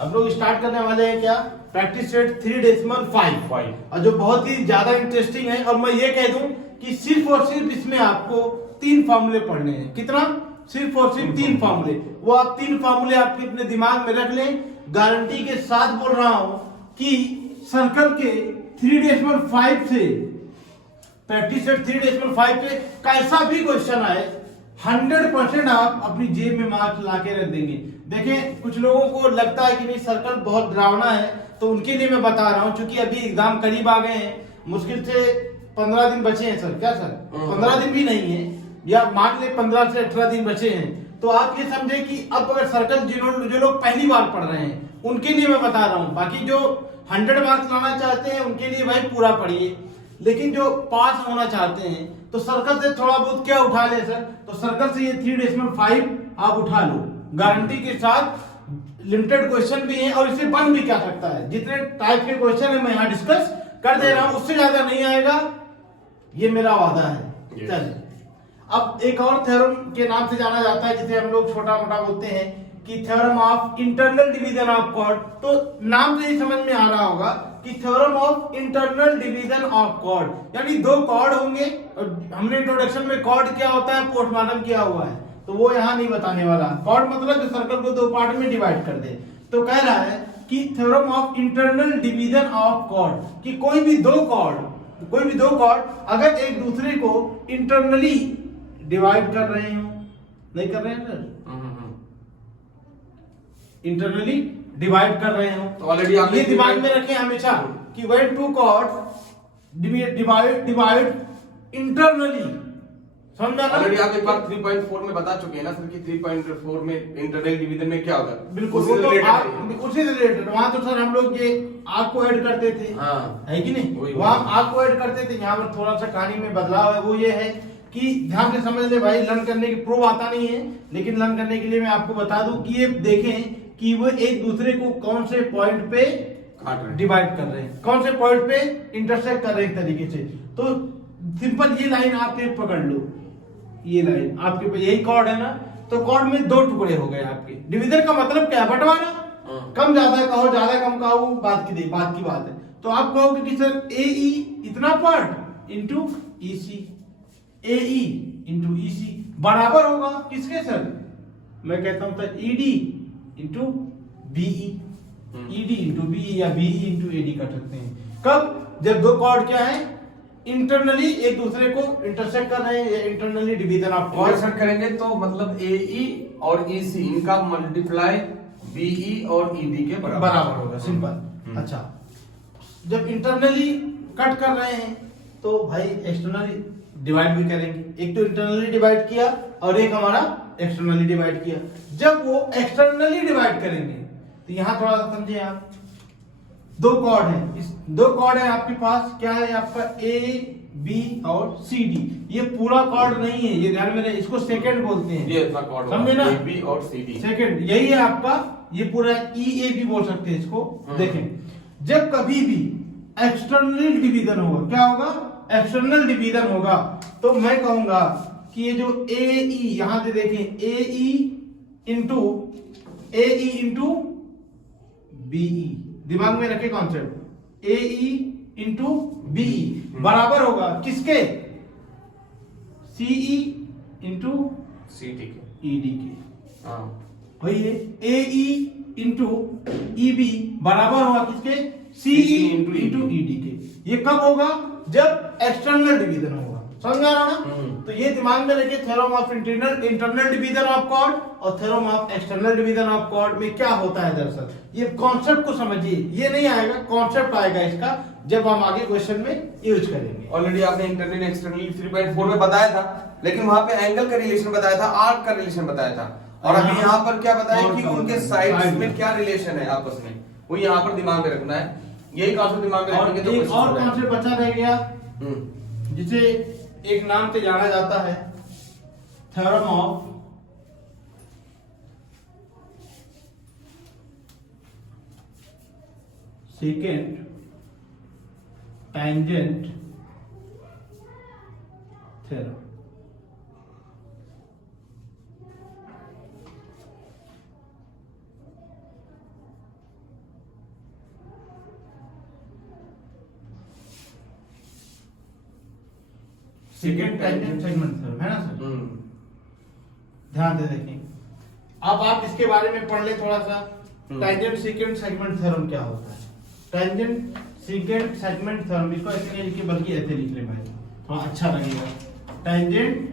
हम लोग स्टार्ट करने वाले हैं क्या, प्रैक्टिस सेट 3.5 और जो बहुत ही ज्यादा इंटरेस्टिंग है। और मैं ये कह दूं कि सिर्फ और सिर्फ इसमें आपको 3 फॉर्मूले पढ़ने हैं। कितना? सिर्फ और सिर्फ 3 फॉर्मूले। वो आप 3 फॉर्मूले आपके अपने दिमाग में रख लें। गारंटी के साथ बोल रहा हूं कि सर्कल के 3.5 से, प्रैक्टिस सेट 3.5 पे कैसा भी क्वेश्चन आए 100% आप अपनी जेब में मार्क्स ला के रख देंगे। देखें, कुछ लोगों को लगता है कि नहीं सर्कल बहुत डरावना है, तो उनके लिए मैं बता रहा हूं, क्योंकि अभी एग्जाम करीब आ गए हैं, मुश्किल से 15 दिन बचे हैं सर। क्या सर? 15 दिन भी नहीं है, या मान ले 15 से 18 दिन बचे हैं। तो आप ये समझे कि अब अगर सर्कल जो लोग पहली बार पढ़ रहे हैं उनके लिए मैं बता रहा हूं। बाकी जो 100 मार्क्स लाना चाहते हैं उनके लिए भाई पूरा पढ़िए, लेकिन जो पास होना चाहते हैं तो सर्कल से थोड़ा बहुत क्या उठा ले सर, तो सर्कल से ये 3.5 आप उठा लो। गारंटी के साथ लिमिटेड क्वेश्चन भी है और इससे बन भी क्या सकता है। जितने टाइप के क्वेश्चन है मैं यहाँ डिस्कस कर दे रहा हूं, उससे ज्यादा नहीं आएगा, ये मेरा वादा है। चलिए, अब एक और थ्योरम के नाम से जाना जाता है जिसे हम लोग छोटा मोटा बोलते हैं कि theorem of internal division of chord. तो नाम से ही समझ में आ रहा होगा कि theorem of internal division of chord, यानी 2 कॉर्ड होंगे। हमने इंट्रोडक्शन में कॉर्ड क्या होता है पोस्टमार्टम किया हुआ है, तो वो यहाँ नहीं बताने वाला। कॉर्ड मतलब सर्कल को 2 पार्ट में डिवाइड कर दे। तो कह रहा है कि theorem of internal division of chord, कि कोई भी दो कॉर्ड अगर एक दूसरे को इंटरनली डिवाइड कर रहे हो, नहीं कर रहे हैं सर, इंटरनली डिवाइड कर रहे हो, तो ऑलरेडी आप ये दिमाग में रखें हमेशा कि व्हेन 2 कॉर्ड डिवाइड इंटरनली। समझ में? ऑलरेडी आप एक बार 3.4 में बता चुके हैं ना सर कि 3.4 में इंटरनल डिवीजन में क्या होगा। बिल्कुल, उसी से रिलेटेड। वहां तो सर हम लोग ये आपको ऐड करते थे, है कि नहीं? वहां आपको ऐड करते थे, यहाँ पर थोड़ा सा कहानी में बदलाव है। वो ये है कि ध्यान से समझ ले भाई, लर्न करने की प्रूफ आता नहीं है, लेकिन लर्न करने के लिए मैं आपको बता दूं कि ये देखें कि वो एक दूसरे को कौन से पॉइंट पे डिवाइड कर रहे हैं, कौन से पॉइंट पे इंटरसेक्ट कर रहे हैं एक तरीके से। तो सिंपल ये लाइन आप एक पकड़ लो, ये लाइन आपके पास यही कॉर्ड है ना, तो कॉर्ड में 2 टुकड़े हो गए आपके। डिवीजन का मतलब क्या है? बंटवारा। कम ज्यादा कहो, ज्यादा कम कहो, बात की बात है। तो आप कहोगे कि सर AE इतना part into EC, AE into EC बराबर होगा किसके सर? मैं कहता हूं sir ED into BE, ED into BE या BE इंटू AD कर सकते हैं। कब? जब 2 कॉर्ड क्या है इंटरनली एक दूसरे को इंटरसेक्ट कर रहे हैं, internally division of chord intersect करेंगे तो मतलब AE और EC इनका मल्टीप्लाई BE और ED के बराबर होगा। सिंपल। अच्छा, जब इंटरनली कट कर रहे हैं तो भाई एक्सटर्नली डिवाइड भी करेंगे। एक तो इंटरनली डिवाइड किया और एक हमारा एक्सटर्नली डिवाइड किया। जब वो एक्सटर्नली डिवाइड करेंगे तो यहां थोड़ा सा समझिए आप, 2 कॉर्ड है, इस 2 कॉर्ड है आपके पास। क्या है आपका AB और CD। ये पूरा कॉर्ड नहीं है, ये ध्यान में रहे, इसको सेकंड बोलते हैं। ये इतना कॉर्ड समझे ना? AB और CD सेकंड यही है आपका, ये पूरा EAB बोल सकते हैं इसको। देखें, जब कभी भी एक्सटर्नल डिवीजन होगा, क्या होगा? एक्सटर्नल डिवीजन होगा, तो मैं कहूंगा कि ये जो AE, यहां से देखें AE इंटू BE, दिमाग में रखे कॉन्सेप्ट, AE इंटू BE बराबर होगा किसके? CE इंटू CD के, ED के। वही है AE इंटू EB बराबर होगा किसके? CE इंटू ED के। ये कब होगा? जब एक्सटर्नल डिवीजन होगा। समझ में आ रहा ना? तो ये दिमाग में रखिए, theorem of internal division of chord और theorem of external division of chord में क्या होता है दरअसल। ये कॉन्सेप्ट को समझिए, ये नहीं आएगा, कॉन्सेप्ट आएगा इसका जब हम आगे क्वेश्चन में यूज करेंगे। ऑलरेडी आपने इंटरनल एक्सटर्नल 3.4 में बताया था, लेकिन वहां पे एंगल का रिलेशन बताया था, आर्क का रिलेशन बताया था, और अभी यहाँ पर क्या बताया कि उनके साइड्स में क्या रिलेशन है आपस में, वो यहाँ पर दिमाग में रखना है। यही कॉन्सेप्ट दिमाग में रखेंगे तो एक और कॉन्सेप्ट बचा रह गया जिसे एक नाम से जाना जाता है, theorem of second tangent theorem। Second tangent segment theorem, है ना सर? हम्म। ध्यान से देखें। अब आप इसके बारे में पढ़ ले थोड़ा सा। टेंजेंट सेकेंड सेगमेंट थ्योरम क्या होता है? टेंजेंट सेकेंड सेगमेंट थ्योरम, इसको ऐसे नहीं लिखिए बल्कि ऐसे लिख ले भाई, थोड़ा अच्छा लगेगा। टेंजेंट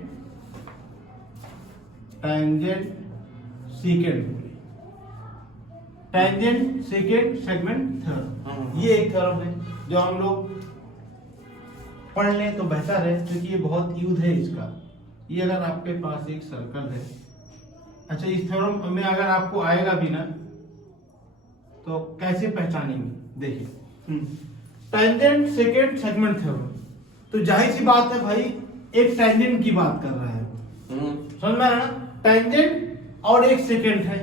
सेकेंड सेगमेंट थ्योरम, ये एक थ्योरम है जो हम लोग पढ़ लें तो बेहतर है, क्योंकि ये बहुत यूज है इसका। ये अगर आपके पास एक सर्कल है, अच्छा इस थ्योरम में अगर आपको आएगा भी ना तो कैसे पहचानेंगे? देखिए, टेंजेंट सेकेंड सेगमेंट थ्योरम, तो जाहिर सी बात है भाई एक टेंजेंट की बात कर रहा है, समझ में आ रहा ना? टेंजेंट और एक सेकेंड है,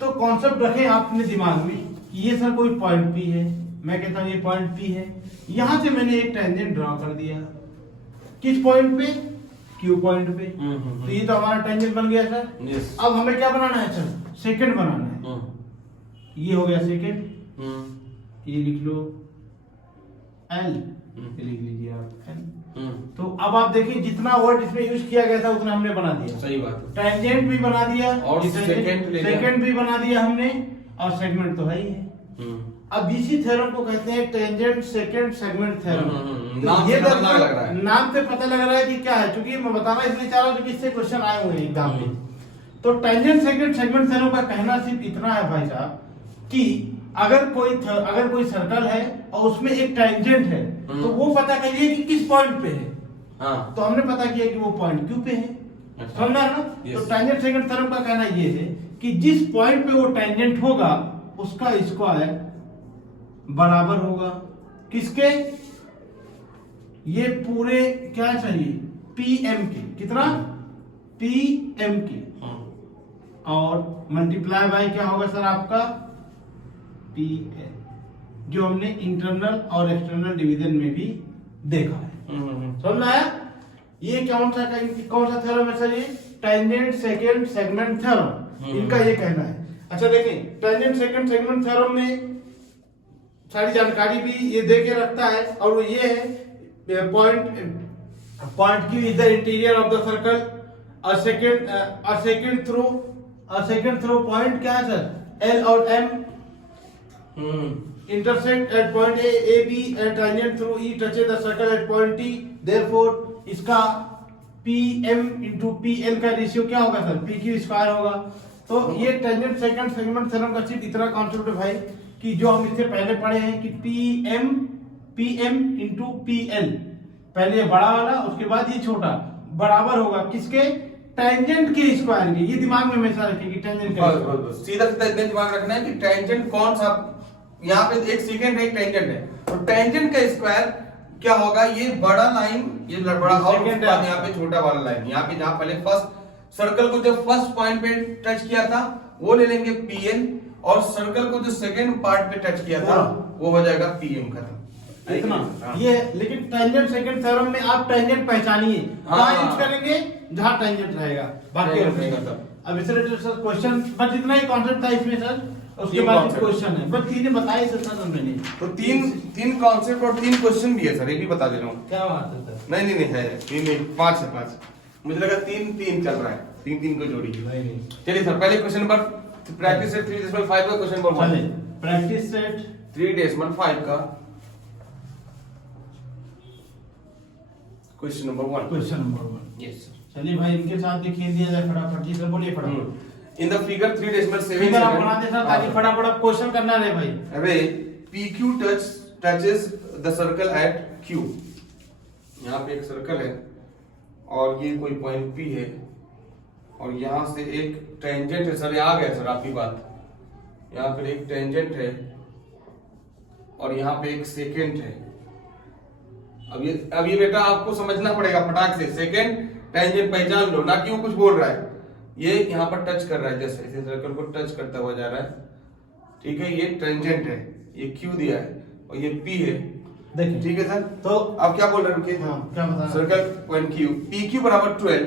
तो कॉन्सेप्ट रखें आप अपने दिमाग में कि ये सर कोई पॉइंट पी है, मैं कहता हूं ये पॉइंट पी है, यहां से मैंने एक टेंजेंट ड्रॉ कर दिया, किस पॉइंट पे? क्यू पॉइंट पे। तो ये तो हमारा टेंजेंट बन गया सर। Yes. अब हमें क्या बनाना है सर? सेकेंड बनाना है। ये हो गया सेकेंड, ये लिख लो एल, ये लिख लीजिए आप एल। तो अब आप देखिए जितना वर्ड इसमें यूज किया गया था उतना हमने बना दिया। सही बात है। टेंजेंट भी बना दिया और सेकेंड भी बना दिया हमने, और सेगमेंट तो है ही है। अब इसी थ्योरम को कहते हैं टेंजेंट सेकेंड सेगमेंट थ्योरम। नाम से पता लग रहा है। नाम से पता लग रहा है कि क्या है, क्योंकि मैं बताना इसलिए चाह रहा हूं कि इससे क्वेश्चन आए हुए हैं एग्जाम में। तो टेंजेंट सेकेंड सेगमेंट थ्योरम का कहना सिर्फ इतना है भाई साहब कि अगर कोई सर्कल है और उसमें एक टेंजेंट है, तो वो पता करिए कि किस पॉइंट पे है। हाँ। तो हमने पता किया कि वो पॉइंट क्यू पे है, समझा ना? तो टेंजेंट सेकेंड थ्योरम का कहना ये है कि जिस पॉइंट पे वो टेंजेंट होगा उसका स्क्वायर बराबर होगा किसके? ये पूरे क्या चाहिए? पीएम के। कितना? पीएम के। और मल्टीप्लाई बाय क्या होगा सर आपका? पीएल, जो हमने इंटरनल और एक्सटर्नल डिवीजन में भी देखा है। समझ में आया? ये कौन सा थ्योरम है सर? ये टेंजेंट सेकेंड सेगमेंट थ्योरम, इनका ये कहना है। अच्छा देखिए, टेंजेंट सेकेंड सेगमेंट थ्योरम में सारी जानकारी भी ये दे के रखता है, और वो ये है point Q is the interior of the circle, second through point क्या है सर? एल और M intersect at point A, B and tangent through E touches the circle at point T. Therefore, इसका PM into PL का ratio क्या होगा sir? PQ square होगा। तो ये टेंजेंट सेकंड सेगमेंट थ्योरम का सिर्फ इतना कॉन्सेप्ट है भाई कि जो हम इससे पहले पढ़े हैं कि PM into PL, पहले ये बड़ा वाला उसके बाद ये छोटा, बराबर होगा किसके? टेंजेंट के स्क्वायर के। ये दिमाग में हमेशा रखिए कि टेंजेंट का सीधा सीधा इतना दिमाग रखना है कि टेंजेंट कौन सा, यहाँ पे एक सेकेंड है एक टेंजेंट है, तो टेंजेंट का स्क्वायर क्या होगा? ये बड़ा लाइन, ये बड़ा और यहाँ पे छोटा वाला लाइन, यहाँ पे जहाँ पहले फर्स्ट सर्कल को जब फर्स्ट पॉइंट पे टच किया था वो ले लेंगे पीएल, और सर्कल को जो सेकेंड पार्ट पे टच किया था वो हो जाएगा पीएम खत्म। इतना ये। लेकिन टेंजेंट सेकेंड थ्योरम में आप टेंजेंट पहचानिए, कहाँ यूज करेंगे? जहाँ टेंजेंट रहेगा, बाकी अब इस रिलेटेड क्वेश्चन बस इतना ही कॉन्सेप्ट था इसमें सर। उसके बाद क्वेश्चन है, बस तीन बताए सर मैंने। तो तीन कॉन्सेप्ट और 3 क्वेश्चन भी है सर, ये भी बता दे रहा हूँ। क्या बात है सर? नहीं है 3 नहीं 5 है 5। मुझे लगा 3 चल रहा है, 3 को जोड़ी। नहीं। चलिए सर, पहले क्वेश्चन नंबर प्रैक्टिस सेट 3.5 का क्वेश्चन नंबर 1। प्रैक्टिस सेट 3.5 का क्वेश्चन नंबर 1। Yes sir. चलिए भाई इनके साथ लिख दिया जाए फटाफट। जी सर बोलिए फटाफट। इन द फिगर 3.7 फिगर आप बना दे सर ताकि फटाफट क्वेश्चन करना रहे भाई। अबे PQ touches the circle at Q। यहाँ पे एक सर्कल है और ये कोई पॉइंट P है, और यहाँ से एक टेंजेंट है सर। ये आ गया सर आपकी बात। यहाँ पे एक टेंजेंट है और यहाँ पे एक सेकेंड है। अब ये बेटा आपको समझना पड़ेगा फटाक से। सेकेंड टेंजेंट पहचान लो, ना कि वो कुछ बोल रहा है। ये यहाँ पर टच कर रहा है, जैसे इस सर्कल को टच करता हुआ जा रहा है। ठीक है, ये टेंजेंट है, ये Q दिया है और ये P है। देखिए ठीक है सर। तो अब क्या बोल रहे हैं? रुकिए। हाँ, क्या बता रहे हैं? सर्कल पॉइंट Q, PQ बराबर 12,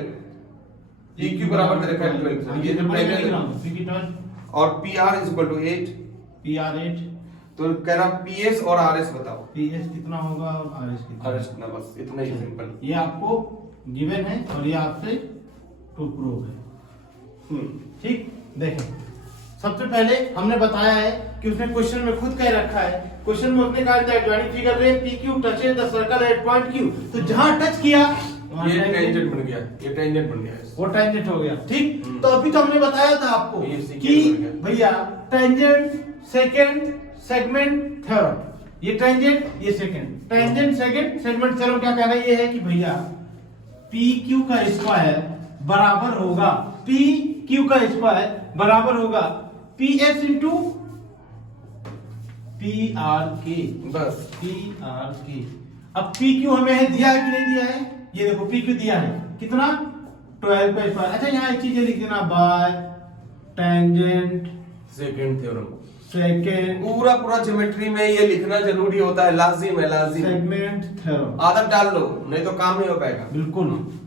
PQ बराबर दे रखा है 12 सर। ये जो प्राइमरी PQ 12 और PR is equal to 8, PR 8। तो कह रहा पीएस और आरएस बताओ। पीएस कितना होगा और आरएस कितना? आरएस कितना, बस इतना ही सिंपल। ये आपको गिवन है और ये आपसे टू प्रूव है। ठीक, देखें सबसे पहले हमने बताया है कि उसने क्वेश्चन में खुद कह रखा है, क्वेश्चन में उसने कहा था ज्वाइनिंग फिगर रे P Q touches the circle at point Q, तो जहां टच किया ये टेंजेंट बन गया, ये टेंजेंट बन गया, वो टेंजेंट हो गया। ठीक, तो अभी तो हमने बताया था आपको ये secant कि बन गया। भैया टेंजेंट सेकंड सेगमेंट थ्योरम, ये टेंजेंट ये second, tangent second segment theorem क्या कह रहा है, ये है कि भैया पी क्यू का स्क्वायर बराबर होगा, पी क्यू का स्क्वायर बराबर होगा P S into P R के, बस पी आर के। अब पी क्यू हमें दिया है कि नहीं दिया है, ये देखो पी क्यू दिया है कितना 12 का स्क्वायर। अच्छा यहाँ एक चीज लिख देना, bye tangent second theorem, second पूरा पूरा ज्योमेट्री में ये लिखना जरूरी होता है, लाजिम है, लाजिम। सेगमेंट थ्योरम आदत डाल लो, नहीं तो काम नहीं हो पाएगा। बिल्कुल।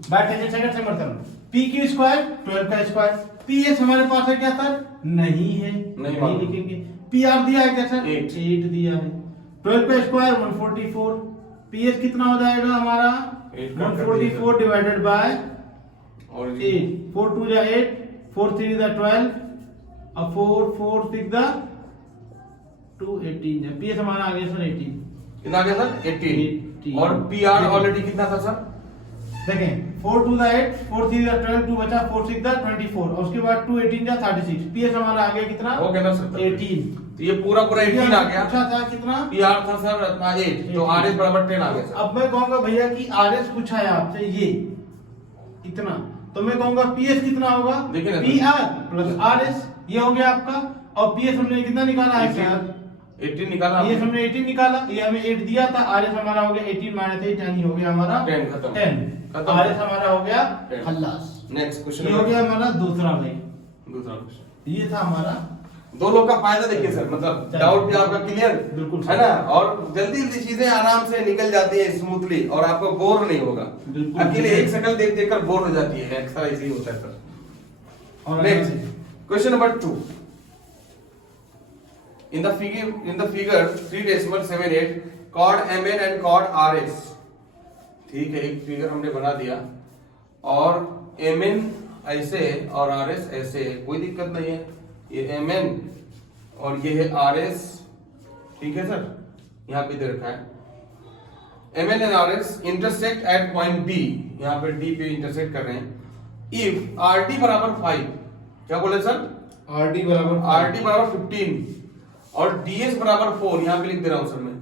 Bye tangent second segment theorem, P Q square 12 का स्क्वायर, पी एस हमारे पास है क्या सर, नहीं है, नहीं लिखेंगे। पी आर दिया है क्या सर, 8 दिया है, 12 का स्क्वायर 144, पी एस कितना हो जाएगा हमारा 144 डिवाइडेड बाय 8, 4 2 जा 8, 4 3 जा 12, अब 4 4 6 जा 2 18 जा, पी एस हमारा आ गया सर 18, कितना आ गया सर 18, और पी आर ऑलरेडी कितना था सर, देखें 4 2 जा 8, 4 3 जा 12, 2 बचा 4 6 जा 24, और उसके बाद 2 18 जा 36, पी एस हमारा आ गया कितना, हो गया ना सर 18, तो ये पूरा पूरा 18 आ गया। अच्छा था कितना, पी आर था सर अपना 8, तो आर एस बराबर 10 आ गया सर। अब मैं कहूंगा भैया कि आरएस पूछा है आपसे ये इतना, तो मैं कहूंगा पीएस कितना होगा, देखिए ना, पी आर प्लस आरएस, ये हो गया आपका, और पीएस हमने कितना निकाला है सर 18 निकाला, पीएस हमने 18 निकाला, ये हमें 8 दिया था, आरएस हमारा हो गया 18 माइनस 8 यानी हो गया हमारा 10 खत्म, 10, आरएस हमारा हो गया 10। खल्लास। नेक्स्ट क्वेश्चन, ये हो गया हमारा दूसरा भाई, दूसरा क्वेश्चन। ये था हमारा। दो लोग का फायदा देखिए सर, मतलब डाउट भी आपका क्लियर बिल्कुल है ना, और जल्दी जल्दी चीजें आराम से निकल जाती है स्मूथली, और आपको बोर नहीं होगा। बिल्कुल। अकेले एक शक्ल देख देख कर बोर हो जाती है, एक्स्ट्रा इजी होता है सर। और next question number 2, in the figure 3.78 chord mn and chord rs, ठीक है, एक फिगर हमने बना दिया, और mn ऐसे और rs ऐसे, कोई दिक्कत नहीं है, ये mn और ये है rs, ठीक है सर, यहाँ पे दे रखा है mn and rs intersect at point d, यहाँ पे d पे इंटरसेक्ट कर रहे हैं। if rd बराबर 5, क्या बोले सर, आरडी बराबर 15 और ds बराबर 4, यहाँ पे लिख दे रहा हूं सर मैं,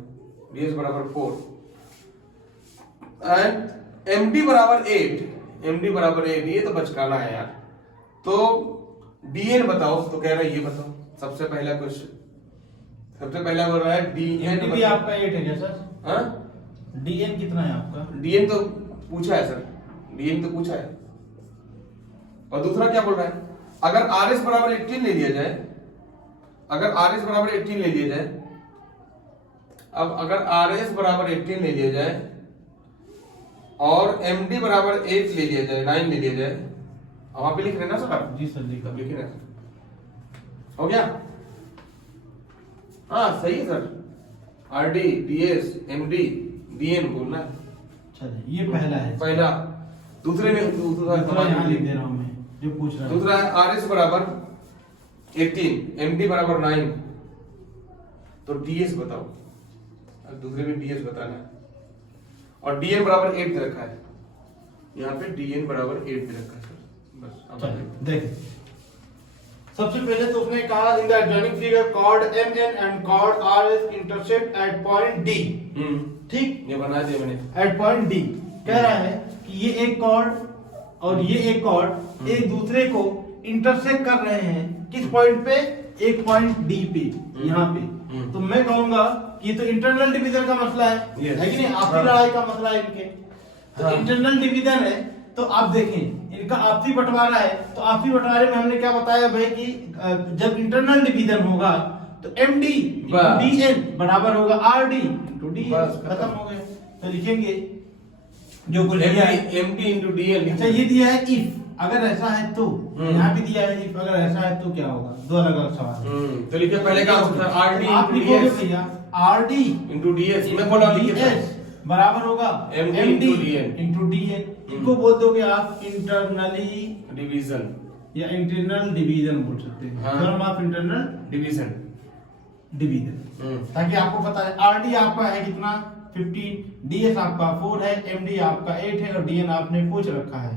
ds बराबर 4 एंड md बराबर 8, md बराबर 8, ये तो बचकाना है यार, तो dn बताओ, तो कह रहा है ये बताओ, सबसे पहला क्वेश्चन, सबसे पहला बोल रहा है dn भी आपका 8 है क्या सर, हाँ डीएन कितना है आपका, dn तो पूछा है सर, dn तो पूछा है, और दूसरा क्या बोल रहा है, अगर rs बराबर 18 ले लिया जाए, अगर rs बराबर 18 ले लिया जाए, अब अगर rs बराबर 18 ले लिया जाए और md बराबर 8 ले लिया जाए, 9 ले लिया जाए, अब वहां पे लिख रहे ना सर आप, जी सर लिखा, अब लिख रहे हैं, हो गया, हाँ सही है sir, rd ds md dn बोलना है, चलिए ये पहला है, पहला। दूसरे में दूसरा यहाँ लिख दे रहा हूँ मैं जो पूछ रहा है, दूसरा है rs बराबर 18 md बराबर 9, तो ds बताओ, अब दूसरे में ds बताना है, और dn बराबर 8 दे रखा है, यहाँ पे dn बराबर 8 दे रखा है सर, बस अब देख सबसे पहले तो उसने कहा in the adjoining figure chord mn and chord rs intersect at point d, ठीक, ये बना दिया मैंने, एट पॉइंट d कह रहा है कि ये एक कॉर्ड और ये एक कॉर्ड एक दूसरे को इंटरसेक्ट कर रहे हैं, किस पॉइंट पे, एक पॉइंट डी पे, यहाँ पे, तो मैं कहूंगा कि ये तो इंटरनल डिवीजन का मसला है, है कि नहीं, आपसी लड़ाई का मसला है इनके, तो इंटरनल डिवीजन है, तो आप देखें इनका आपसी बंटवारा है, तो आपसी बंटवारे में हमने क्या बताया भाई कि जब इंटरनल डिवीजन होगा तो md dn बराबर होगा rd इंटू dn, खत्म हो गया। तो लिखेंगे जो बोल दिया है md into dn, अच्छा ये दिया है इफ अगर ऐसा है तो यहाँ भी दिया है, अगर ऐसा है तो क्या होगा, दो अलग अलग सवाल। तो लिखिए पहले का आंसर आर डी आप लिखोगे भैया R D into D S, मैं बोला लिखिए बराबर होगा MD M D into DN into D N. इनको बोल दोगे आप इंटरनली डिवीजन या इंटरनल डिवीजन बोल सकते हैं, हाँ। Term of internal division. Division, ताकि आपको पता है आरडी आपका है कितना 15, डीएस आपका 4 है, एमडी आपका 8 है और डीएन आपने पूछ रखा है।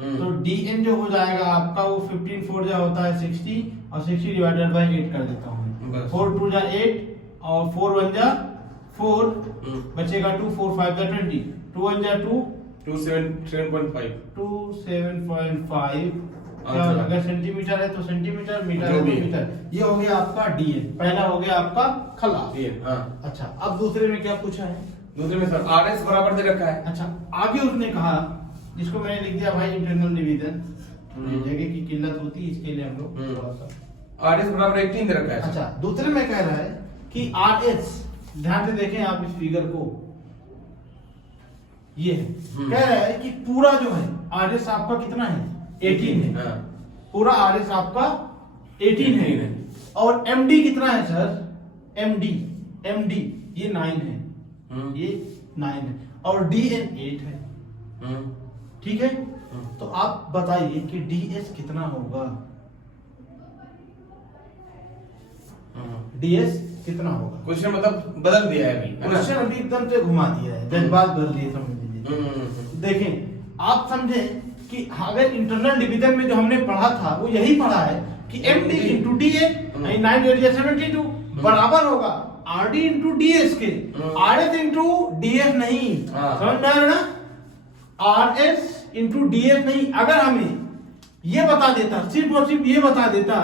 तो डीएन जो हो जाएगा आपका वो 15 4 जा होता है 60 और 60 डिवाइडेड बाय 8 कर देता हूँ। 4 2 जा 8 और 4 1 जा 4 बचेगा 2 4 5 जा 20 2 1 जा 2 7.5 2 7.5 अगर सेंटीमीटर है तो सेंटीमीटर, मीटर है तो मीटर। ये हो गया आपका डीएन, पहला हो गया आपका खलास। हाँ। अच्छा अब दूसरे में क्या पूछा है? दूसरे में सर आर एस बराबर दे रखा है। अच्छा आगे उसने कहा, जिसको मैंने लिख दिया भाई इंटरनल डिवीजन, जगह की किल्लत होती है इसके लिए हम लोग थोड़ा सा आर एस बराबर 18 दे रखा है। अच्छा दूसरे में कह रहा है कि आर एस, ध्यान से देखें आप इस फिगर को, ये है कह रहा है कि पूरा जो है आर एस आपका कितना है 18 है। हाँ। पूरा आर एस आपका 18 है और एमडी कितना है सर? एमडी ये 9 है, ये 9 है और डीएन 8 है। ठीक है, तो आप बताइए कि डीएस कितना होगा? डीएस कितना होगा? क्वेश्चन मतलब बदल दिया है अभी, क्वेश्चन अभी एकदम से घुमा दिया है, जज्बात बदल दिए, समझ लीजिए। देखें आप समझे कि अगर इंटरनल डिवीजन में जो हमने पढ़ा था वो यही पढ़ा है कि एमडी इंटू डीएन 9 72 बराबर होगा आरडी इंटू डीएस के। आरएस इंटू डीएस नहीं, समझ में आ रहा ना? आरएस इंटू डीएस नहीं। अगर हमें ये बता देता, सिर्फ और सिर्फ ये बता देता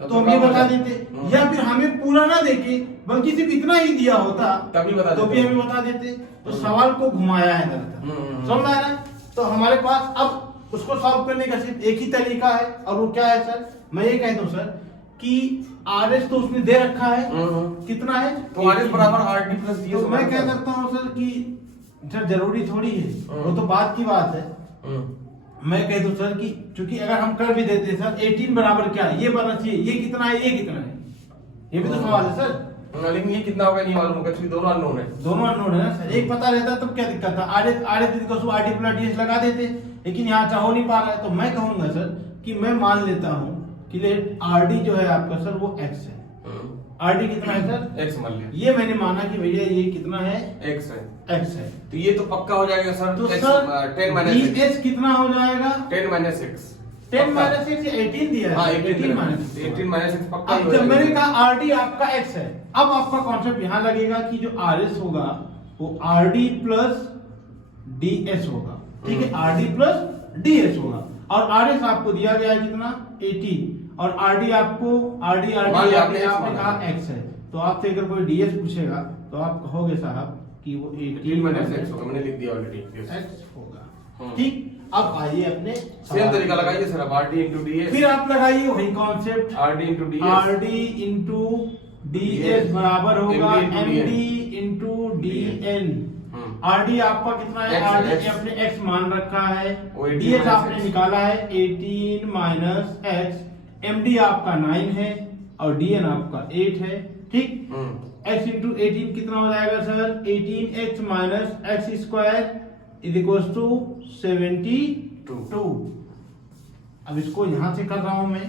तो हम ये बता देते, या फिर हमें पूरा ना देके बल्कि सिर्फ इतना ही दिया होता तो भी हमें बता देते। तो सवाल को घुमाया है दरअसल, समझ में आया ना? तो हमारे पास अब उसको सॉल्व करने का सिर्फ एक ही तरीका है और वो क्या है सर? मैं ये कहता हूँ सर कि आर एस तो उसने दे रखा है, कितना है? तो आर एस बराबर आर डी प्लस डी। तो मैं कह सकता हूँ सर कि सर जरूरी थोड़ी है, वो तो बात की बात है। मैं कह दूं सर कि क्योंकि अगर हम कर भी देते सर 18 बराबर क्या है ये बनना चाहिए, ये कितना है, ये कितना है, ये भी तो सवाल है सर। लेकिन ये कितना होगा नहीं मालूम होगा, क्योंकि दोनों अननोन है। दोनों अननोन है ना सर, एक पता रहता तब क्या दिक्कत था, R S R D plus D S लगा देते, लेकिन यहाँ चाहो नहीं पा रहा है। तो मैं कहूंगा सर कि मैं मान लेता हूँ कि लेट आर डी जो है आपका सर वो एक्स है। आर डी कितना है सर? एक्स मान लिया। ये मैंने माना कि भैया ये कितना है? एक्स है। एक्स है, तो ये तो पक्का हो जाएगा सर। तो सर 10 माइनस डीएस कितना हो जाएगा? 10 माइनस 6 10 माइनस 6 18 दिया है। हाँ 18 माइनस 18 माइनस 6 पक्का अब हो जब जाएगा। मैंने कहा आरडी आपका एक्स है, अब आपका कॉन्सेप्ट यहाँ लगेगा कि जो आरएस होगा वो आरडी प्लस डीएस होगा। ठीक है, आरडी प्लस डीएस होगा और आरएस आपको दिया गया है कितना? 18 और आरडी आपको आरडी आपने कहा एक्स है। तो आपसे अगर कोई डीएस पूछेगा तो आप कहोगे साहब कि वो 18 माइनस x होगा, मैंने लिख दिया ऑलरेडी एक्स होगा। ठीक, अब आइए अपने सेम तरीका लगाइए सर, अब rd into ds। फिर आप लगाइए वही concept, rd into ds RD into DS बराबर होगा एमडी इंटू डीएन। आरडी आपका कितना है? आरडी अपने एक्स मान रखा है, डीएस आपने निकाला है 18 माइनस एक्स, एमडी आपका 9 है और डीएन आपका 8 है। ठीक, x इंटू 18 कितना हो जाएगा sir? 18x minus x square is equal to 72। अब इसको यहां से कर रहा हूं मैं,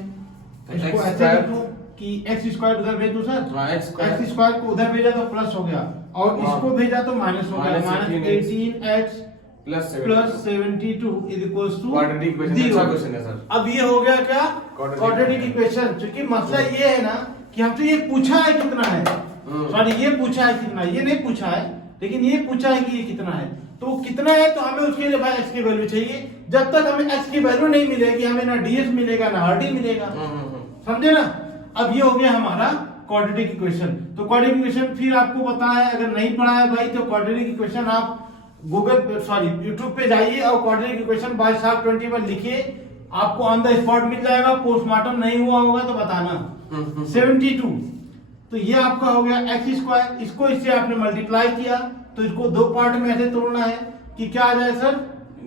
इसको ऐसे लिखूं कि एक्स स्क्वायर उधर भेज दूं सर, एक्स स्क्वायर को उधर भेजा तो प्लस हो गया और इसको भेजा तो माइनस हो गया, minus 18x plus 72 is equal to quadratic equation. अच्छा क्वेश्चन है सर। अब ये हो गया क्या? Quadratic equation. क्योंकि मसला ये है ना कि हमसे ये पूछा है कितना है, सॉरी ये पूछा है कितना, ये नहीं पूछा है लेकिन ये पूछा है कि ये कितना है। तो कितना है तो हमें उसके लिए भाई एक्स की वैल्यू चाहिए। जब तक हमें एक्स की वैल्यू नहीं मिलेगी हमें ना डीएस मिलेगा ना आरडी मिलेगा, समझे ना? अब ये हो गया हमारा क्वाड्रेटिक इक्वेशन। तो क्वाड्रेटिक इक्वेशन फिर आपको पता है, अगर नहीं पढ़ा है भाई तो क्वाड्रेटिक इक्वेशन आप यूट्यूब पे जाइए और क्वाड्रेटिक इक्वेशन बाय शार्प 21 लिखिए, आपको ऑन द स्पॉट मिल जाएगा। पोस्टमार्टम नहीं हुआ होगा तो बताना। 72 तो ये आपका हो गया एक्स स्क्वायर, इसको इससे आपने मल्टीप्लाई किया तो इसको दो पार्ट में ऐसे तोड़ना है कि क्या आ जाए सर?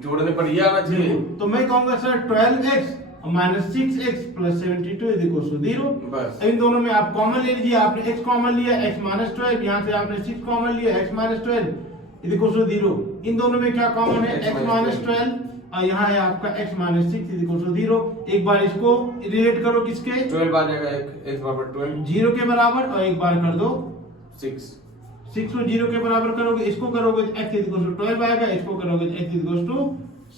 जोड़ने पर ये आना चाहिए। तो मैं कहूंगा sir 12x minus 6x plus 72 is equal to 0। बस। इन दोनों में आप कॉमन ले लीजिए, आपने x कॉमन लिया, x माइनस 12, यहाँ से आपने 6 कॉमन लिया, x minus 12 is equal to 0। इन दोनों में क्या कॉमन है, x माइनस 12 और यहाँ है आपका x minus 6 is equal to 0। एक बार इसको रिलेट करो किसके, 12 आ जाएगा, x बराबर 12, 0 के बराबर, और एक बार कर दो 6 को 0 के बराबर करोगे, इसको करोगे तो x इज इक्वल टू 12 आएगा, इसको करोगे तो x इज इक्वल टू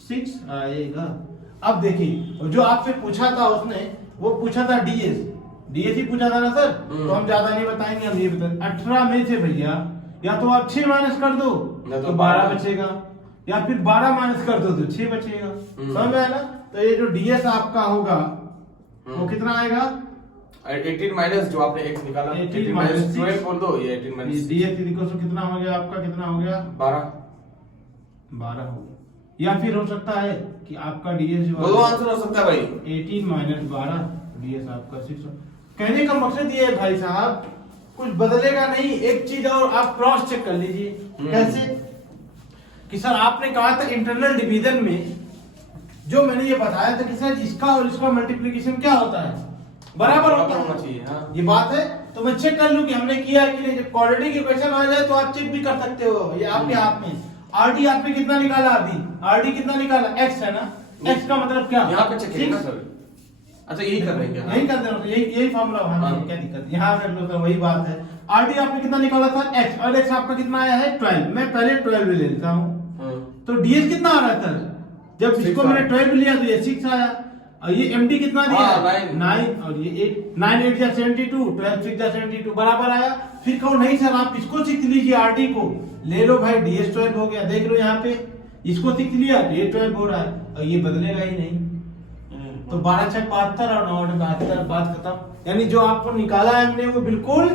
6 आएगा। अब देखिए जो आपसे पूछा था उसने, वो पूछा था डीएस ही पूछा था ना सर, तो हम ज्यादा नहीं बताएंगे, हम ये बताएंगे 18 में से भैया या तो आप 6 माइनस कर दो तो 12 बचेगा, या फिर 12 माइनस कर दो तो 6 बचेगा। समझ में आया ना? तो ये जो डीएस आपका होगा वो कितना आएगा, 18 माइनस जो आपने x निकाला, 18 माइनस 12 बोल दो, ये 18 माइनस डीएस इक्वल टू कितना हो गया आपका, कितना हो गया 12 हो गया। या फिर हो सकता है कि आपका डीएस जो दो आंसर हो सकता है भाई, 18 माइनस 12 डीएस आपका 6। कहने का मकसद ये है भाई साहब, कुछ बदलेगा नहीं। एक चीज और आप क्रॉस चेक कर लीजिए, कैसे कि सर आपने कहा था इंटरनल डिवीजन में जो मैंने ये बताया था कि सर इसका और इसका मल्टीप्लिकेशन क्या होता है, बराबर होता होना है। चाहिए। हाँ। ये बात है, तो मैं चेक कर लूं कि हमने किया है कि नहीं। जब क्वाड्रेटिक इक्वेशन आ जाए तो आप चेक भी कर सकते हो, ये आपके हाथ में। आरडी आपने कितना निकाला, अभी आरडी कितना निकाला, x है ना, x का मतलब क्या, यहाँ पे चेक करिए सर। अच्छा यही कर रहे हैं क्या? यही करते हो, यही फॉर्मूला है, क्या दिक्कत, यहाँ कर लो तो वही बात है। आरडी आपने कितना निकाला था x, और x आपका कितना आया है 12। मैं पहले 12 ले लेता हूँ, तो डीएस कितना आ रहा है सर, जब इसको मैंने 12 लिया तो ये 6 आया, और ये एमडी कितना दिया, 9, और ये 8, 9 8 जा 72, 12 6 जा 72 बराबर आया। फिर कहो नहीं सर आप इसको सीख लीजिए, आरडी को ले लो भाई, डीएस 12 हो गया, देख लो यहाँ पे इसको सीख लिया तो ये 12 हो रहा है, और ये बदलेगा ही नहीं। तो 12 6 72 और 9 8 72, बात खत्म। यानी जो आपको निकाला है हमने वो बिल्कुल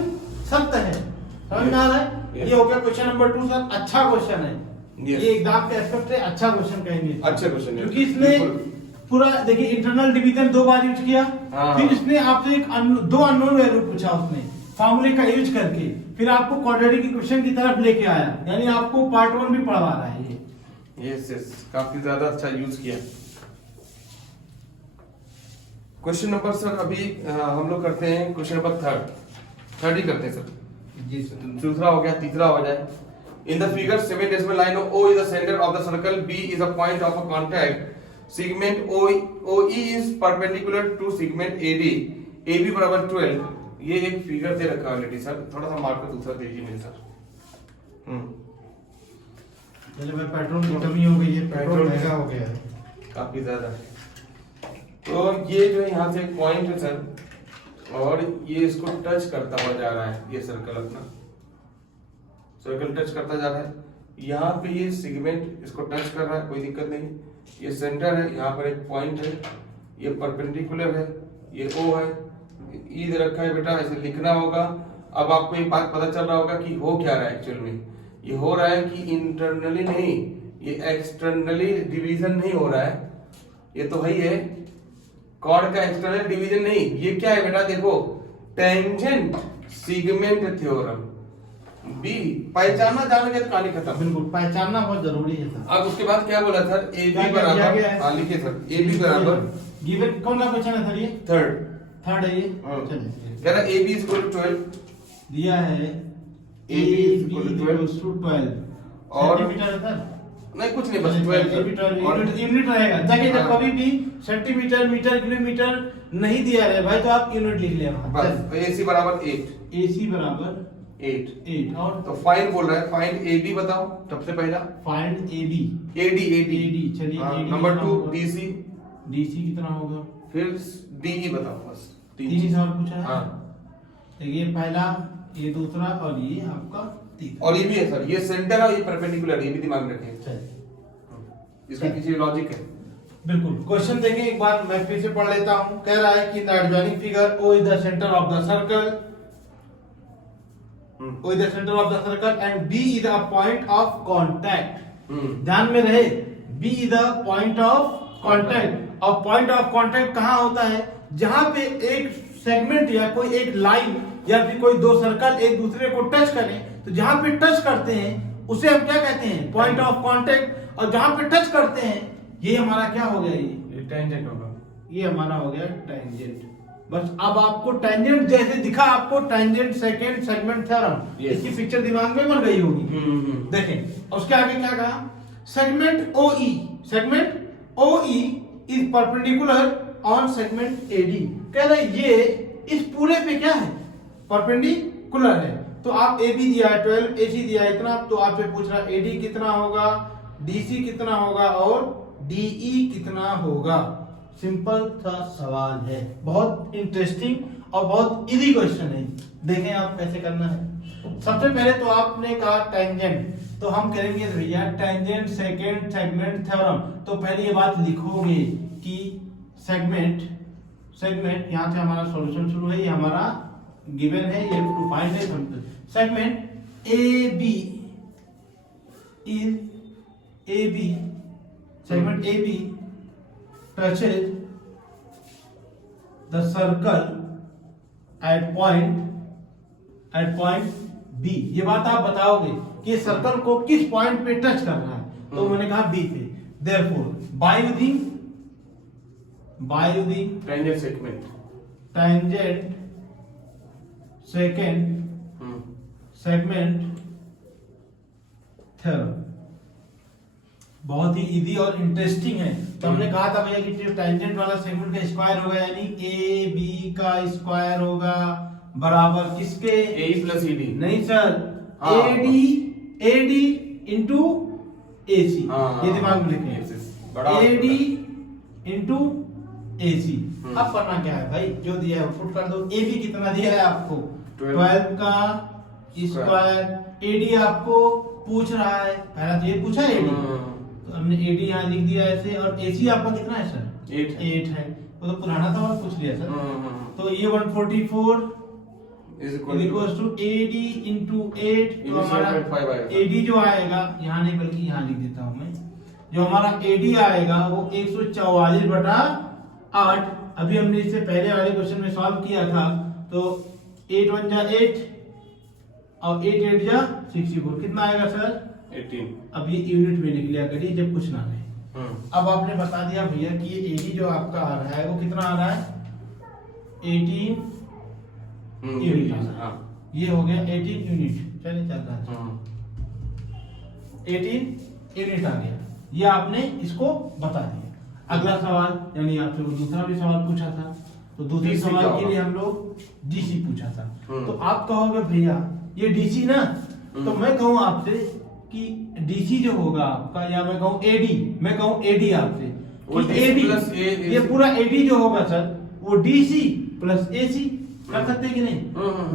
सख्त है, समझ में आ रहा है। ये हो गया क्वेश्चन नंबर 2 सर, अच्छा क्वेश्चन है ये, एग्जाम के एस्पेक्ट से अच्छा क्वेश्चन कहेंगे, अच्छा क्वेश्चन है, क्योंकि इसमें पूरा देखिए इंटरनल डिवीजन 2 बार यूज किया, फिर इसने आपसे दो अननोन वैल्यू पूछा उसने फार्मूले का यूज करके, फिर आपको क्वाड्रेटिक इक्वेशन की तरफ लेके आया, यानी आपको पार्ट 1 भी पढ़वा रहा है ये। यस काफी ज्यादा अच्छा यूज किया। क्वेश्चन नंबर सर अभी हम लोग करते हैं क्वेश्चन नंबर थर्ड ही करते हैं सर जी सर। दूसरा हो गया, तीसरा हो जाए। In the figure 7 decimal line O is the center of the circle, B is a point of a contact, segment OE is perpendicular to segment AD, AB बराबर 12। ये एक फिगर दे रखा है ऑलरेडी सर, थोड़ा सा मार्कर दूसरा दे दीजिए मेरे सर। चलिए भाई, पेट्रोल की कमी हो गई है, पेट्रोल महंगा हो गया है काफी ज्यादा। तो ये जो यहाँ से पॉइंट है सर, और ये इसको टच करता हुआ जा रहा है, ये सर्कल अपना सर्कल टच करता जा रहा है। यहाँ पे ये सेगमेंट इसको टच कर रहा है, कोई दिक्कत नहीं। ये सेंटर है, यहाँ पर एक पॉइंट है, ये परपेंडिकुलर है, ये O है, ई दे रखा है बेटा, ऐसे लिखना होगा। अब आपको एक बात पता चल रहा होगा कि हो क्या रहा है एक्चुअल में। ये हो रहा है कि इंटरनली नहीं, ये एक्सटर्नली डिवीजन नहीं हो रहा है, ये तो वही है कॉर्ड का एक्सटर्नल डिवीजन नहीं। ये क्या है बेटा, देखो टेंजेंट सेगमेंट थ्योरम। बी पहचानना जानेंगे तो कहानी खत्म। बिल्कुल पहचानना बहुत जरूरी है सर। अब उसके बाद क्या बोला सर, ए क्या बी क्या बराबर, है? हाँ लिखिए सर, ए बी बराबर गिवन कौन सा क्वेश्चन है सर, ये थर्ड है ये। हाँ। चलिए कह रहा A B is equal to 12, दिया है AB is equal to 12 और सेंटीमीटर है सर, नहीं कुछ नहीं, बस 12 और यूनिट रहेगा। देखिए जब हाँ। कभी भी सेंटीमीटर मीटर किलोमीटर नहीं दिया रहे भाई, तो आप यूनिट लिख लेना बस। AC बराबर 8, AC बराबर 8 और तो फाइंड बोल रहा है, फाइंड ए बी बताओ सबसे पहला, फाइंड AB AD चलिए हाँ, AD नंबर कितना 2 होगा? DC, DC कितना होगा, फिर DE बताओ बस। 3 सवाल पूछा है। हाँ देखिए पहला, ये दूसरा, और ये आपका तीसरा। और ये भी है सर, ये सेंटर है, ये परपेंडिकुलर, ये भी दिमाग में रखें, चलिए इसके पीछे लॉजिक है। बिल्कुल। क्वेश्चन देखें एक बार, मैं फिर से पढ़ लेता हूं। कह रहा है कि the adjoining figure O is the centre of the circle, O is the centre of the circle and B is the point of contact. ध्यान में रहे, B is the point of contact. और पॉइंट ऑफ कांटेक्ट कहां होता है, जहां पे एक सेगमेंट या कोई एक लाइन या फिर कोई दो सर्कल एक दूसरे को टच करें, तो जहां पे टच करते हैं उसे हम क्या कहते हैं, पॉइंट ऑफ कांटेक्ट। और जहां पे टच करते हैं ये हमारा क्या हो गया, ये टेंजेंट होगा, ये हमारा हो गया टेंजेंट। बस अब आपको टेंजेंट जैसे दिखा आपको tangent second segment theorem, Yes. इसकी पिक्चर दिमाग में बन गई होगी। देखें उसके आगे क्या कहा, segment OE, segment OE is perpendicular on segment AD। कह रहे ये इस पूरे पे क्या है, परपेंडिकुलर है। तो आप AB दिया है 12, AC दिया है इतना, तो आपसे पूछ रहा है AD कितना होगा, DC कितना होगा और DE कितना होगा। सिंपल सा सवाल है, बहुत इंटरेस्टिंग और बहुत इजी क्वेश्चन है। देखें आप कैसे करना है। सबसे पहले तो आपने कहा टेंजेंट, तो हम करेंगे भैया टेंजेंट सेकंड सेगमेंट थ्योरम। तो पहले ये बात लिखोगे कि सेगमेंट यहां से हमारा सॉल्यूशन शुरू है, ये हमारा गिवन है, ये टू फाइंड है। Segment AB is AB, segment AB touches the circle at point B। ये बात आप बताओगे कि सर्कल को किस पॉइंट पे टच कर रहा है, तो मैंने कहा B पे। Therefore by using tangent segment, tangent second segment theorem, बहुत ही इजी और इंटरेस्टिंग है। तो हमने कहा था भैया कि टेंजेंट वाला सेगमेंट का स्क्वायर होगा, यानी AB का स्क्वायर होगा बराबर किसके, AE प्लस ED। नहीं सर, AD इंटू AC, ये दिमाग में लिखें, AD इंटू AC। अब करना क्या है भाई, जो दिया है पुट कर दो। AB कितना दिया है आपको, 12 का स्क्वायर। AD आपको पूछ रहा है, पहला तो ये पूछा है AD, तो हमने AD यहाँ लिख दिया ऐसे। और AC आपका कितना है सर, 8 है। वो तो पुराना सवाल पूछ लिया सर। तो ये 144 is equal to AD into 8। तो हमारा AD जो आएगा, यहाँ नहीं बल्कि यहाँ लिख देता हूँ मैं, जो हमारा AD आएगा वो 144/8। अभी हमने इससे पहले वाले क्वेश्चन में सॉल्व किया था, तो 8 1 जा 8 और 8 8 जा 64, कितना आएगा सर 18। अब ये यूनिट में लिख लिया करिए जब कुछ ना रहे। अब आपने बता दिया भैया कि ये AD जो आपका आ रहा है वो कितना आ रहा है, 18 यूनिट आ रहा है। ये हो गया 18 यूनिट, चलिए चल रहा है, 18 यूनिट आ गया। ये आपने इसको बता दिया। अगला सवाल, यानी आपसे वो दूसरा भी सवाल पूछा था, तो दूसरे सवाल के लिए हम लोग DC पूछा था। तो आप कहोगे भैया ये DC ना, तो मैं कहूँ आपसे कि DC जो होगा आपका, या मैं कहूँ AD आपसे कि AD, ये पूरा AD जो होगा सर वो DC प्लस AC कर सकते हैं कि नहीं,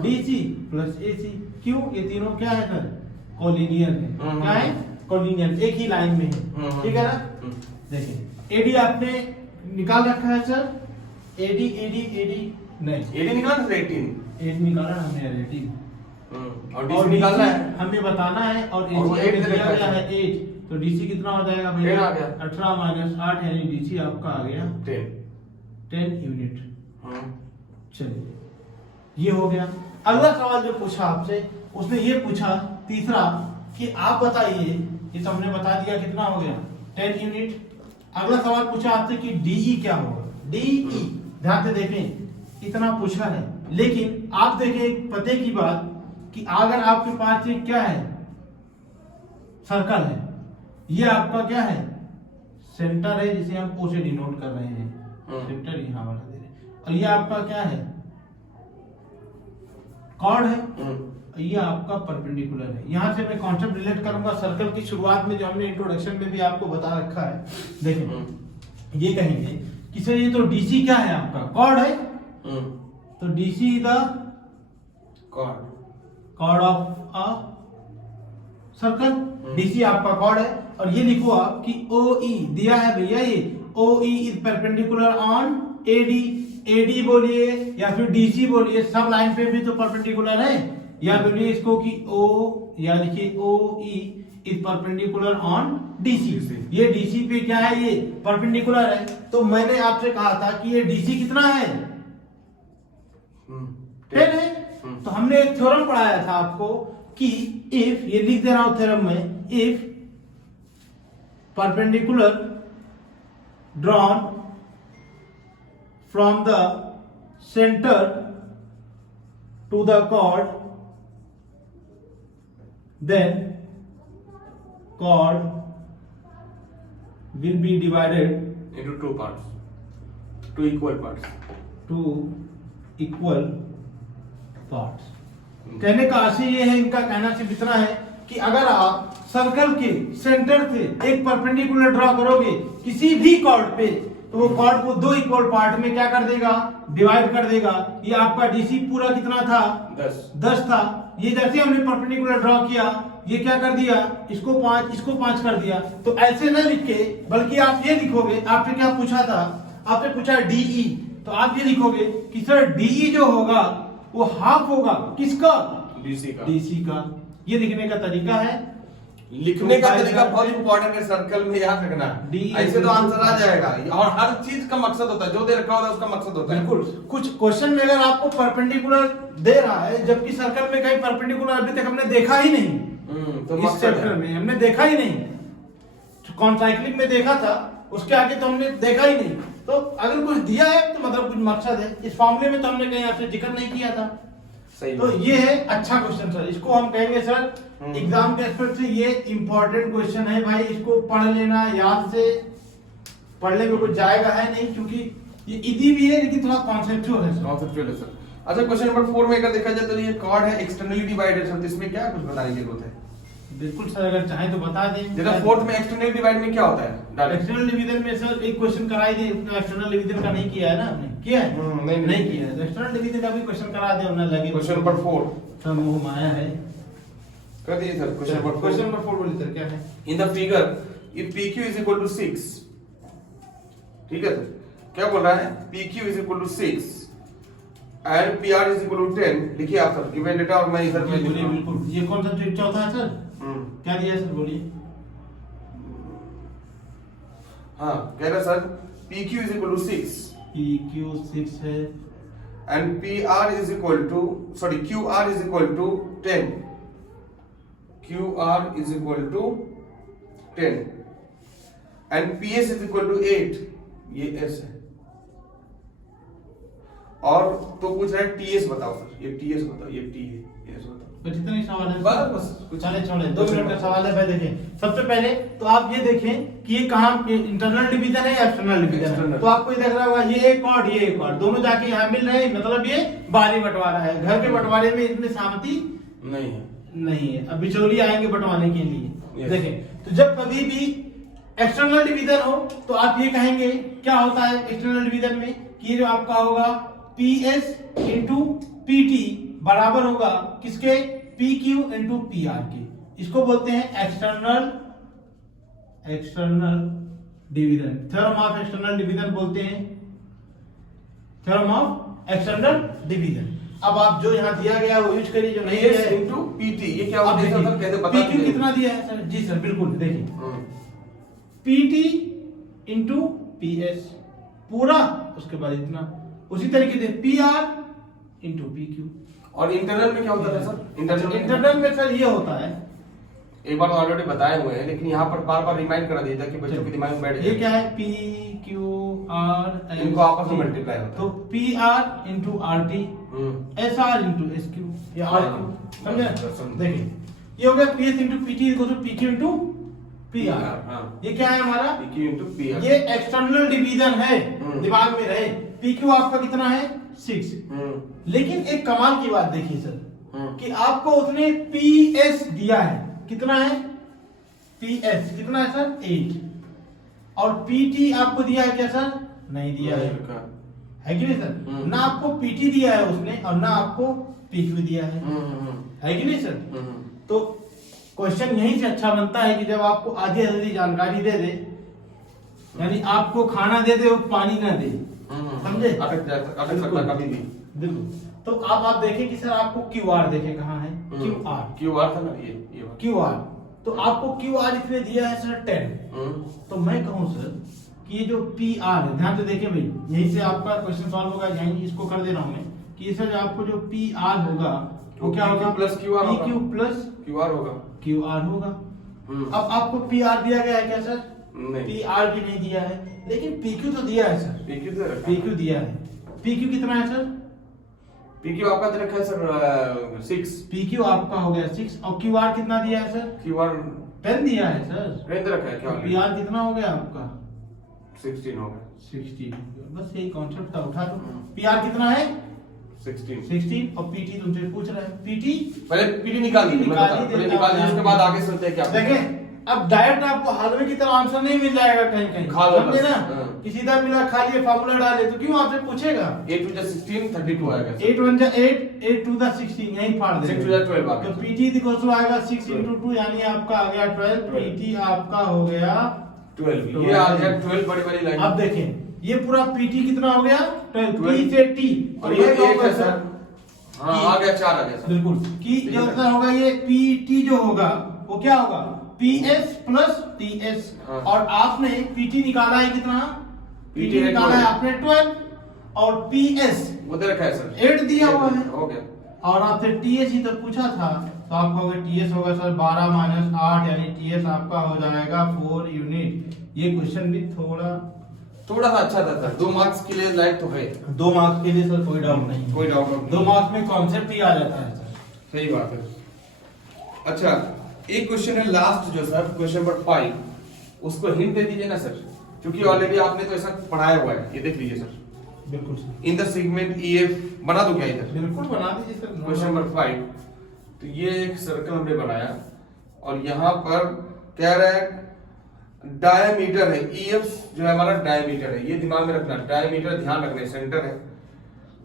DC प्लस AC। क्यों, ये तीनों क्या है सर, कोलिनियर है। क्या है, कोलिनियर, एक ही लाइन में है, ठीक है ना। देखिए AD आपने निकाल रखा है सर, AD नहीं, AD निकाल रहे 18, 8 निकाला हमने, 18 और DC निकालना है, हमें बताना है। और वो 8 दिया गया है 8, तो DC कितना हो जाएगा भैया, 10 आ गया। 18 माइनस 8, यानी DC आपका आ गया 10 यूनिट। चलिए ये हो गया। अगला सवाल जो पूछा आपसे, उसने ये पूछा तीसरा कि आप बताइए, ये तो हमने बता दिया कितना हो गया 10 यूनिट। अगला सवाल पूछा आपसे कि DE क्या होगा, DE ध्यान से देखें, इतना पूछा है। लेकिन आप देखें पते की बात कि अगर आपके पास ये क्या है, सर्कल है, ये आपका क्या है, सेंटर है, जिसे हम O से डिनोट कर रहे हैं, सेंटर यहाँ वाला दे रहे हैं। और ये आपका क्या है, कॉर्ड है, ये आपका परपेंडिकुलर है। यहां से मैं कॉन्सेप्ट रिलेट करूंगा सर्कल की शुरुआत में, जो हमने इंट्रोडक्शन में भी आपको बता रखा है। देखें ये कहेंगे कि सर ये तो DC क्या है आपका, कॉर्ड है, तो DC the chord of a circle, DC आपका कॉर्ड है। और ये लिखो आप कि OE दिया है भैया, ये OE is perpendicular on AD बोलिए या फिर DC बोलिए, सब लाइन पे भी तो परपेंडिकुलर है। या बोलिए इसको कि O, या लिखिए OE is perpendicular on DC। ये DC पे क्या है, ये परपेंडिकुलर है। तो मैंने आपसे कहा था कि ये DC कितना है, 10 है। तो हमने एक थ्योरम पढ़ाया था आपको कि इफ, ये लिख दे रहा हूं थ्योरम में, if perpendicular drawn from the center to the chord, then chord will be divided into two parts, two equal parts. Two equal parts. कहने का आशय ये है, इनका कहना सिर्फ इतना है कि अगर आप सर्कल के सेंटर से एक परपेंडिकुलर ड्रॉ करोगे किसी भी कॉर्ड पे, तो वो कॉर्ड को दो इक्वल पार्ट में क्या कर देगा, डिवाइड कर देगा। ये आपका डीसी पूरा कितना था, 10 था। ये जैसे हमने परपेंडिकुलर ड्रॉ किया, ये क्या कर दिया, इसको 5 कर दिया। तो ऐसे न लिख के, बल्कि आप ये लिखोगे, आपने क्या पूछा था, आपने पूछा डीई, तो आप ये लिखोगे कि सर डीई जो होगा वो हाफ होगा किसका, डीसी का। ये लिखने का तरीका है, लिखने का तरीका बहुत इंपॉर्टेंट है, सर्कल में याद रखना। ऐसे तो आंसर आ जाएगा, और हर चीज का मकसद होता है, जो दे रखा होता है उसका मकसद होता है। बिल्कुल। कुछ क्वेश्चन में अगर आपको परपेंडिकुलर दे रहा है, जबकि सर्कल में कहीं परपेंडिकुलर अभी तक हमने देखा ही नहीं, तो इस चैप्टर में हमने देखा ही नहीं। कॉन्साइक्लिक में देखा था, उसके आगे तो हमने देखा ही नहीं। तो अगर कुछ दिया है तो मतलब कुछ मकसद है। इस मामले में तो हमने कहीं आपसे जिक्र नहीं किया था। सही तो ये है अच्छा क्वेश्चन सर, इसको हम कहेंगे सर एग्जाम के एस्पेक्ट से ये इंपॉर्टेंट क्वेश्चन है भाई। इसको पढ़ लेना, याद से पढ़ने में कुछ जाएगा है नहीं, क्योंकि ये इजी भी है लेकिन थोड़ा कॉन्सेप्चुअल है सर। अच्छा, क्वेश्चन नंबर 4 में अगर देखा जाए तो ये कॉर्ड है एक्सटर्नली डिवाइडेड सर, तो इसमें क्या कुछ बताने की जरूरत है? बिल्कुल सर, अगर चाहे तो बता दें। जरा 4th में एक्सटर्नल डिवाइड में क्या होता है? एक्सटर्नल डिवीजन में सर एक क्वेश्चन कराई दे, एक्सटर्नल डिवीजन का नहीं किया है ना हमने, किया है? नहीं किया है। एक्सटर्नल डिवीजन का भी क्वेश्चन करा दे, उन्हें लगे। क्वेश्चन नंबर 4 सर मोह माया है, कर दिए सर। क्वेश्चन नंबर 4 बोलिए सर, क्या है? In the figure if PQ is equal to 6, ठीक है सर, क्या बोल रहा है? PQ is equal to 6 and PR is equal to 10, लिखिए आप सर, गिवन डेटा। और मैं इधर में बोलिए। बिल्कुल, ये कौन सा ट्रिक चौथा है सर? क्या दिया है सर, बोलिए। हाँ, कह रहा sir PQ is equal to 6, PQ 6 है and PR is equal to, sorry, QR is equal to 10, QR is equal to 10 and PS is equal to 8, ये S है। और तो पूछ रहा है TS बताओ सर, ये TS बताओ, ये T है, ये S बताओ। बस इतना ही सवाल है बस चले छोड़े, 2 मिनट का सवाल है भाई। देखें सबसे पहले तो आप ये देखें कि ये कहाँ इंटरनल डिवीजन है या एक्सटर्नल डिवीजन है। तो आपको ये देख रहा होगा, ये एक कॉर्ड, ये एक कॉर्ड, दोनों जाके यहाँ मिल रहे हैं, मतलब ये बाहरी बंटवारा है। घर के बंटवारे में इतनी सहमति नहीं है। अब बिचौली आएंगे बंटवाने के लिए। देखें, तो जब कभी भी एक्सटर्नल डिवीजन हो तो आप ये कहेंगे, क्या होता है एक्सटर्नल डिवीजन में, कि जो आपका होगा PS इंटू PT बराबर होगा किसके, PQ इंटू PR के। इसको बोलते हैं external division. Theorem of external division बोलते हैं, थ्योरम ऑफ एक्सटर्नल डिवीजन। अब आप जो यहाँ दिया गया वो यूज करिए, जो नहीं PS इंटू PT, ये क्या होता है सर, कैसे बता दीजिए। PQ कितना दिया है सर? जी सर बिल्कुल, देखिए PT इंटू PS पूरा, उसके बाद इतना, उसी तरीके से PR इंटू PQ। और इंटरनल में क्या होता है सर? इंटरनल में सर ये होता है, एक बार ऑलरेडी बताए हुए हैं, लेकिन यहाँ पर बार बार रिमाइंड करा दिया ताकि बच्चों के दिमाग में बैठ जाए। ये क्या है, PQR, इनको आपस में मल्टीप्लाई होता है। तो PR into RT, SR into SQ, ये RQ, समझे? देखिए ये हो गया PS into PT equal to PQ into PR। ये क्या है हमारा, PQ इंटू PR। ये एक्सटर्नल डिवीजन है, दिमाग में रहे। PQ आपका कितना है, 6। लेकिन एक कमाल की बात देखिए सर, कि आपको उसने PS दिया है, कितना है PS, कितना है सर, 8। और PT आपको दिया है क्या सर, नहीं दिया है कि नहीं सर? ना आपको PT दिया है उसने, और ना आपको PQ दिया है कि नहीं सर? तो क्वेश्चन यहीं से अच्छा बनता है कि जब आपको आधी आधी जानकारी दे दे, यानी आपको खाना दे दे और पानी ना दे, समझे? अटक सकता कभी भी। बिल्कुल। तो अब आप देखें कि सर आपको QR देखें कहाँ है, QR था ना, ये QR। तो आपको QR इसने दिया है सर 10। तो मैं कहूँ सर कि ये जो PR है, ध्यान से देखें भाई, यहीं से आपका क्वेश्चन सॉल्व होगा, यहीं इसको कर दे रहा हूँ मैं, कि सर आपको जो PR होगा वो क्या होगा, plus QR PQ plus QR होगा। QR होगा। अब आपको PR दिया गया है क्या सर, नहीं। पी आर भी नहीं दिया है, लेकिन पी क्यू तो दिया है सर। पी क्यू दे रखा पी क्यू दिया है। पी क्यू कितना है सर? पी क्यू आपका दे रखा है सर 6। पी क्यू आपका हो गया 6 और क्यू आर कितना दिया है सर? क्यू आर 10 दिया है सर। दे रखा है क्या? पी आर कितना हो गया आपका? 16 हो गया। 16। बस यही कॉन्सेप्ट था, उठा दो। पी आर कितना है? 16 और पीटी तुमसे पूछ रहे हैं। पीटी पहले पीटी निकाल दीजिए, मैं बता- पहले निकाल दीजिए, उसके बाद आगे चलते हैं क्या। देखें, अब डायरेक्ट आपको हलवे की तरह आंसर नहीं मिल जाएगा कहीं कहीं, खा लो समझे बस। ना? हाँ। कि सीधा मिला खा लिए, फार्मूला डाले तो क्यों आपसे पूछेगा? 8 to 16 32 आएगा सर। 8 1 8 8 2 16 यही फाड़ दे। 6 to 12 आ गया। तो पीटी इक्वल टू आएगा 6 into 2 यानी आपका आ गया 12। पीटी आपका हो गया 12 ये आ गया 12 बड़ी बड़ी लाइन। अब देखें ये पूरा पीटी कितना हो गया 12 12 पी से टी और ये क्या 1 होगा है सर। हाँ कि- आ गया 4 आ गया सर। बिल्कुल कि जो उत्तर होगा ये पीटी जो होगा वो क्या होगा पीएस प्लस टीएस। हाँ। और आपने पीटी निकाला है कितना? PT पीटी है निकाला है 12 आपने 12 और पीएस वो दे रखा है सर 8 दिया हुआ है। हो गया। और आपसे टीएस ही तो पूछा था, तो आपका होगा टीएस होगा सर 12 माइनस 8 यानी टीएस आपका हो जाएगा 4 यूनिट। ये क्वेश्चन भी थोड़ा सा अच्छा था सर, 2 मार्क्स के लिए लायक तो है। 2 मार्क्स के लिए सर कोई डाउट नहीं, कोई डाउट नहीं। 2 मार्क्स में कॉन्सेप्ट ही आ जाता है सर। सही बात है। अच्छा एक क्वेश्चन है लास्ट जो सर क्वेश्चन नंबर 5, उसको हिंट दे दीजिए ना सर, क्योंकि ऑलरेडी आपने तो ऐसा पढ़ाया हुआ है। ये देख लीजिए सर, बिल्कुल sir, in the segment EF बना दो क्या इधर? बिल्कुल बना दीजिए सर। क्वेश्चन नंबर 5, तो ये एक सर्कल हमने बनाया और यहाँ पर कह रहा है डायमीटर है, ईएफ जो है हमारा डायमीटर है, ये दिमाग में रखना, डायमीटर ध्यान रखना, सेंटर है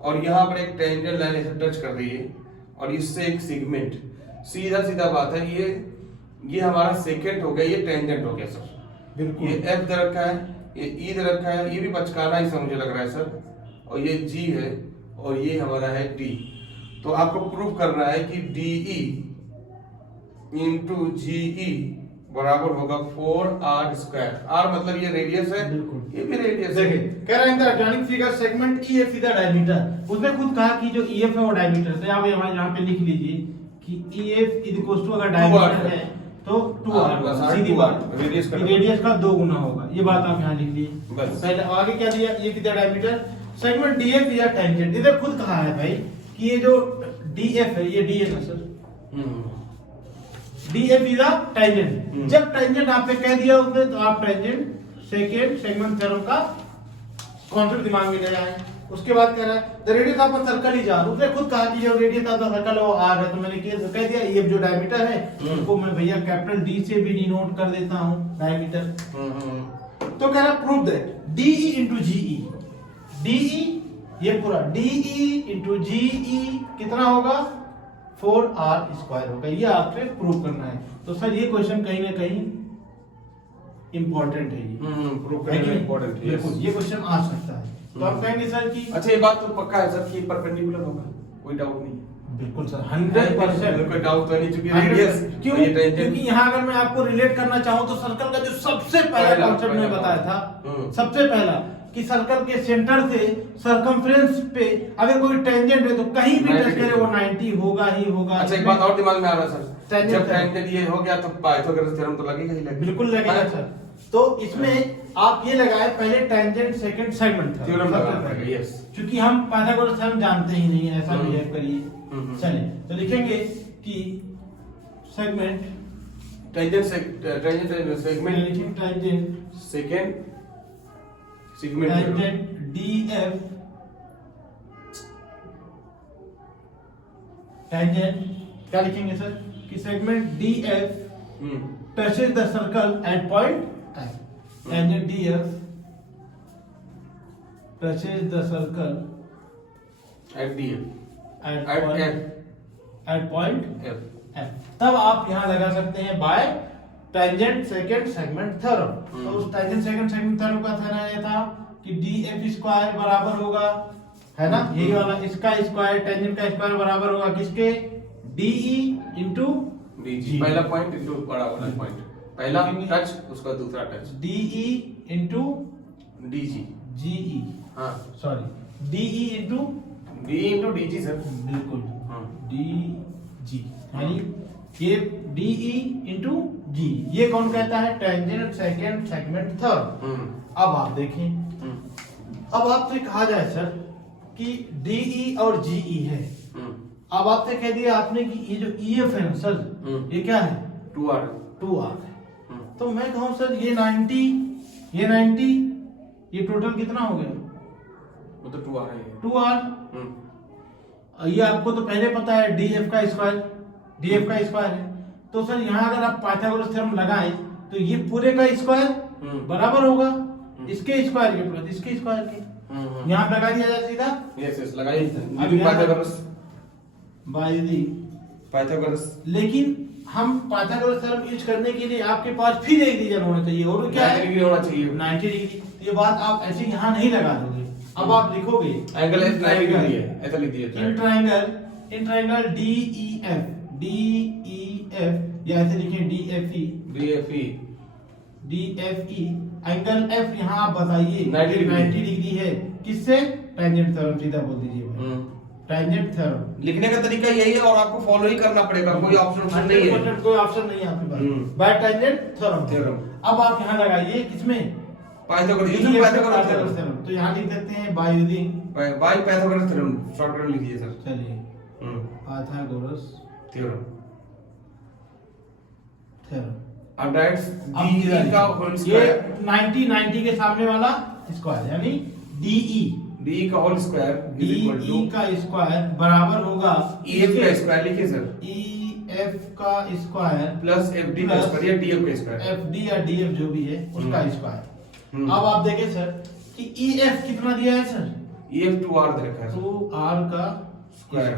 और यहाँ पर एक टेंजेंट लाइन ऐसे टच कर रही है और इससे एक सेगमेंट, सीधा सीधा बात है। ये हमारा सेकेंड हो गया, ये टेंजेंट हो गया सर। बिल्कुल ये एफ दे रखा है, ये ई दे रखा है, ये भी बचकाना ही सा मुझे लग रहा है सर, और ये जी है और ये हमारा है डी। तो आपको प्रूव करना है कि डीई इंटू जीई बराबर होगा 4r²। r मतलब ये रेडियस है, बिल्कुल। ये भी रेडियस है। देखिए कह रहा है in the organic figure segment EF is the diameter. उसने खुद कहा कि जो ईएफ है वो डायमीटर से। आप यहाँ पे लिख लीजिए कि ईएफ इज इक्वल टू अगर डायमीटर है तो 2r सीधी बात, रेडियस का 2 गुना होगा। ये बात आप यहाँ लिख लीजिए। बस। पहले आगे क्या दिया, ये कितना diameter segment DF is the tangent. इधर खुद कहा है भाई कि ये जो डीएफ है ये डी है ना sir, DF is the tangent. जब टेंजेंट आपने कह दिया उसने तो आप टेंजेंट सेकेंड सेगमेंट थ्योरम का कॉन्सेप्ट दिमाग में ले आए। उसके बाद कह रहा है the radius of a circle is R. उसने खुद कहा कि जो रेडियस ऑफ द सर्कल है वो आर है, तो मैंने कह दिया ये जो डायमीटर है उसको मैं भैया कैपिटल डी से भी डिनोट कर देता हूं डायमीटर। तो कह रहा prove that DE into GE, DE ये पूरा डीई इंटू जीई कितना होगा 4r² होगा। ये आपसे प्रूव करना है। तो सर ये क्वेश्चन कहीं ना कहीं इंपॉर्टेंट है, ये प्रूव है कि करना नहीं? इंपॉर्टेंट है। बिल्कुल ये क्वेश्चन आ सकता है। तो आप कहेंगे सर कि अच्छा ये बात तो पक्का है सर कि परपेंडिकुलर होगा, कोई डाउट नहीं है। बिल्कुल सर 100%। कोई डाउट तो नहीं, क्योंकि रेडियस क्यों? क्योंकि यहाँ अगर मैं आपको रिलेट करना चाहूँ तो सर्कल का जो सबसे पहला कॉन्सेप्ट मैं बताया था, सबसे पहला कि सर्कल के सेंटर से सरकमफ्रेंस पे अगर कोई टेंजेंट है तो कहीं भी टच करे वो 90 होगा ही होगा। अच्छा एक बात और दिमाग में आ रहा है सर, Tangent जब theorem। टेंजेंट ये हो गया तो पाइथागोरस थ्योरम तो लगेगा ही लगेगा। बिल्कुल लगेगा सर। तो इसमें आप ये लगाए पहले टेंजेंट सेकंड सेगमेंट थ्योरम लगाना पड़ेगा, यस। क्योंकि हम पाइथागोरस थ्योरम जानते ही नहीं है, ऐसा बिहेव करिए। चलिए तो लिखेंगे कि segment tangent segment tangent second segment tangent DF tangent क्या लिखेंगे सर कि segment DF touches the circle at point I. Tangent DF touches the circle at D at at point F at point F F. तब आप यहां लगा सकते हैं by tangent second segment theorem. तो उस टेंजेंट सेकंड सेगमेंट थ्योरम का था ये था कि df² बराबर होगा, है ना, यही वाला, इसका स्क्वायर टेंजेंट का स्क्वायर बराबर होगा किसके de इंटू डी पहला पॉइंट इनटू बड़ा वाला पॉइंट, पहला टच उसका दूसरा touch de into D G ge हाँ sorry de into D into D G sir. बिल्कुल हाँ dg यानी ये DE इंटू जी, ये कौन कहता है? Tangent second segment third. अब आप देखें, अब आपसे कहा जाए सर कि DE और GE है, अब आपसे कह दिया आपने कि ये जो EF है ना सर, ये क्या है? 2R है। तो मैं कहूँ सर ये 90, ये 90, ये टोटल कितना हो गया? वो तो 2R है। 2R। ये आपको तो पहले पता है DF का स्क्वायर है। तो सर यहाँ अगर आप पाइथागोरस थ्योरम लगाएं तो ये पूरे का स्क्वायर बराबर होगा इसके स्क्वायर के प्लस इसके स्क्वायर के। यहाँ लगा दिया जाए सीधा। यस लगाइए पाइथागोरस। लेकिन हम पाइथागोरस थ्योरम यूज करने के लिए आपके पास फिर एक रीजन होना चाहिए, और क्या है? 90 डिग्री होना चाहिए। 90 डिग्री। ये बात आप ऐसे यहाँ नहीं लगा दोगे। अब आप लिखोगे एंगल 90 डिग्री है, ऐसा लिख दिया। इन ट्रायंगल DEF या ऐसे लिखें DFE एंगल F यहाँ आप बताइए 90 डिग्री है। किससे? टेंजेंट थ्योरम, सीधा बोल दीजिए भाई, टेंजेंट थ्योरम। लिखने का तरीका यही है और आपको फॉलो ही करना पड़ेगा, कोई ऑप्शन नहीं है। कोई ऑप्शन नहीं है आपके पास, बाय टेंजेंट थ्योरम। अब आप यहाँ लगाइए किसमें? Pythagoras theorem. तो यहाँ लिख देते हैं by using Pythagoras theorem, shortcut लिख दीजिए सर। चलिए पाइथागोरस थ्योरम। अब DE का होल ये स्क्वायर, 90 के सामने वाला स्क्वायर यानी DE का whole square is equal to का स्क्वायर बराबर होगा EF का स्क्वायर। लिखिए सर, EF का स्क्वायर प्लस FD का स्क्वायर या DF का स्क्वायर, FD या DF जो भी है उसका स्क्वायर। अब आप देखें सर कि EF कितना दिया है सर? EF 2R दे रखा है, 2R का स्क्वायर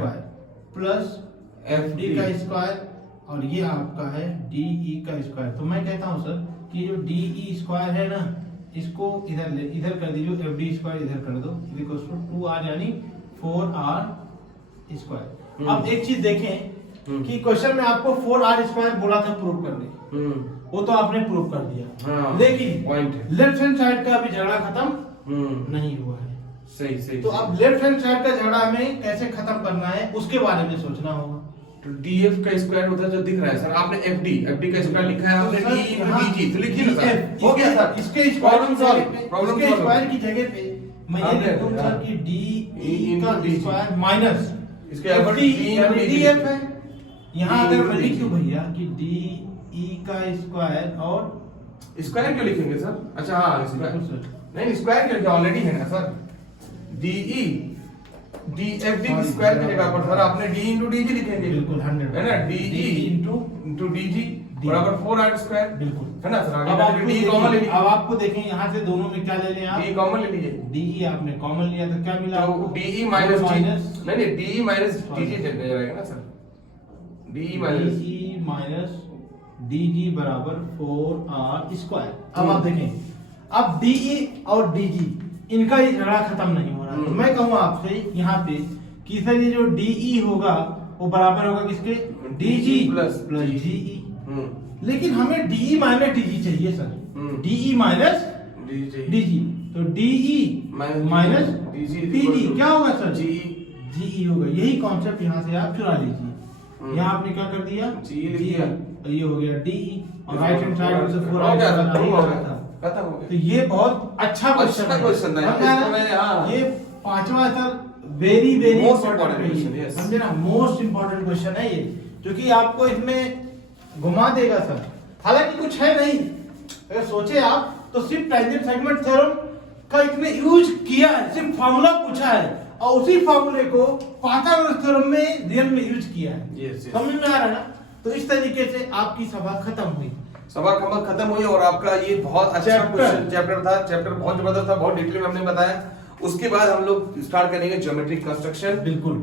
प्लस FD का स्क्वायर और ये आपका है DE का स्क्वायर। तो मैं कहता हूं सर कि जो DE स्क्वायर है ना, इसको इधर कर दीजिए, FD स्क्वायर इधर कर दो, इक्वल्स टू 2R यानी 4R स्क्वायर। अब एक चीज देखें कि क्वेश्चन में आपको 4R स्क्वायर बोला था प्रूव करने, वो तो आपने प्रूव कर दिया, लेकिन लेफ्ट हैंड साइड का अभी झगड़ा खत्म नहीं हुआ है। सही। तो अब लेफ्ट हैंड साइड का झगड़ा हमें कैसे खत्म करना है उसके बारे में सोचना होगा। तो DF का स्क्वायर उधर जो दिख रहा है सर, आपने FD का स्क्वायर लिखा है, आपने DE into DG, तो लिखिए ना सर, हो गया सर। इसके प्रॉब्लम स्क्वायर की जगह पे मैं ये लिख दूं सर कि DE का स्क्वायर माइनस इसके FD DF है। यहाँ अगर मैं लिख दूं भैया कि DE का स्क्वायर और स्क्वायर क्यों लिखेंगे सर? अच्छा हाँ स्क्वायर, नहीं स्क्वायर क्यों लिखा, ऑलरेडी है ना सर। DE DFD की स्क्वायर की जगह पर सर आपने DE into DG लिखेंगे, बिल्कुल 100 है ना। DE into DG बराबर 4R स्क्वायर, बिल्कुल है ना सर। अब आपको DE कॉमन ले लीजिए, अब आपको देखें यहाँ से दोनों में क्या ले लें आप? DE कॉमन ले लीजिए। DE आपने कॉमन लिया तो क्या मिला? तो DE माइनस नहीं DE माइनस DG रहेगा ना सर। DE माइनस DG बराबर 4R स्क्वायर। अब आप देखें, अब DE और DG इनका ये झगड़ा खत्म नहीं हो रहा, तो मैं कहूँ आपसे यहाँ पे कि सर ये जो DE होगा वो बराबर होगा किसके? DG plus GE। लेकिन हमें DE माइनस DG चाहिए सर, DE माइनस DG, तो DE माइनस DG क्या होगा सर? GE होगा। यही कॉन्सेप्ट यहाँ से आप चुरा लीजिए। यहाँ आपने क्या कर दिया? ये हो गया DE और राइट हैंड साइड से 4R खत्म हो गया। तो ये बहुत अच्छा क्वेश्चन है। ये पांचवा sir very most important question, समझे ना, मोस्ट इंपॉर्टेंट क्वेश्चन है ये, क्योंकि आपको इसमें घुमा देगा सर। हालांकि कुछ है नहीं, अगर सोचे आप तो सिर्फ टेंजेंट सेगमेंट थ्योरम का इसने यूज किया है, सिर्फ फार्मूला पूछा है और उसी फार्मूले को पाइथागोरस थ्योरम में रियल में यूज किया है। समझ में आ रहा है ना? तो इस तरीके से आपकी सभा खत्म हुई। सभा खत्म हुई और आपका ये बहुत अच्छा क्वेश्चन चैप्टर था। चैप्टर बहुत जबरदस्त था, बहुत डिटेल में हमने बताया। उसके बाद हम लोग स्टार्ट करेंगे ज्योमेट्रिक कंस्ट्रक्शन। बिल्कुल।